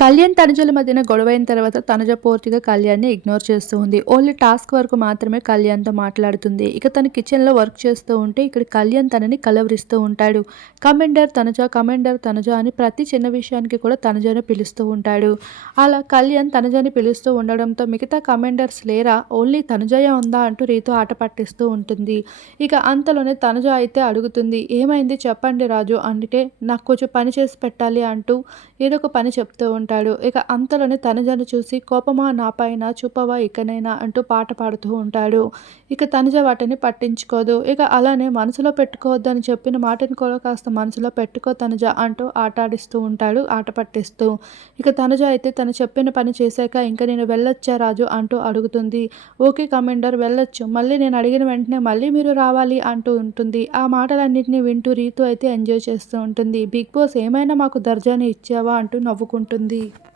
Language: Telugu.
కళ్యాణ్ తనుజల మధ్యన గొడవైన తర్వాత తనుజ పూర్తిగా కళ్యాణ్ని ఇగ్నోర్ చేస్తూ ఉంది. ఓన్లీ టాస్క్ వరకు మాత్రమే కళ్యాణ్తో మాట్లాడుతుంది. ఇక తన కిచెన్లో వర్క్ చేస్తూ ఉంటే ఇక్కడ కళ్యాణ్ తనని కలవరిస్తూ ఉంటాడు. కమెండర్ తనుజ కమెండర్ తనుజ అని ప్రతి చిన్న విషయానికి కూడా తనుజని పిలుస్తూ ఉంటాడు. అలా కళ్యాణ్ తనుజని పిలుస్తూ ఉండడంతో మిగతా కమెండర్స్ లేరా? ఓన్లీ తనుజయ ఉందా? అంటూ రీతో ఆట పట్టిస్తూ ఉంటుంది. ఇక అంతలోనే తనుజ అయితే అడుగుతుంది. ఏమైంది? చెప్పండి రాజు. అంటే నాకు కొంచెం పని చేసి పెట్టాలి అంటూ ఏదో ఒక పని చెప్తూ ఉంటాడు. ఇక అంతలోనే తనుజను చూసి కోపమా నాపైన చూపవా ఇకనైనా అంటూ పాట పాడుతూ ఉంటాడు. ఇక తనుజ వాటిని పట్టించుకోదు. ఇక అలానే మనసులో పెట్టుకోవద్దని చెప్పిన మాటని కూడా కాస్త మనసులో పెట్టుకో తనుజ అంటూ ఆట ఆడిస్తూ ఉంటాడు ఆట పట్టిస్తూ. ఇక తనుజ అయితే తను చెప్పిన పని చేశాక ఇంకా నేను వెళ్ళొచ్చా రాజు అంటూ అడుగుతుంది. ఓకే కమాండర్ వెళ్ళొచ్చు. మళ్ళీ నేను అడిగిన వెంటనే మళ్ళీ మీరు రావాలి అంటూ ఉంటుంది. ఆ మాటలన్నింటినీ వింటూ రీతు అయితే ఎంజాయ్ చేస్తూ ఉంటుంది. బిగ్ బాస్ ఏమైనా మాకు దర్జాని ఇచ్చావా అంటూ నవ్వుకుంటుంది. Bye.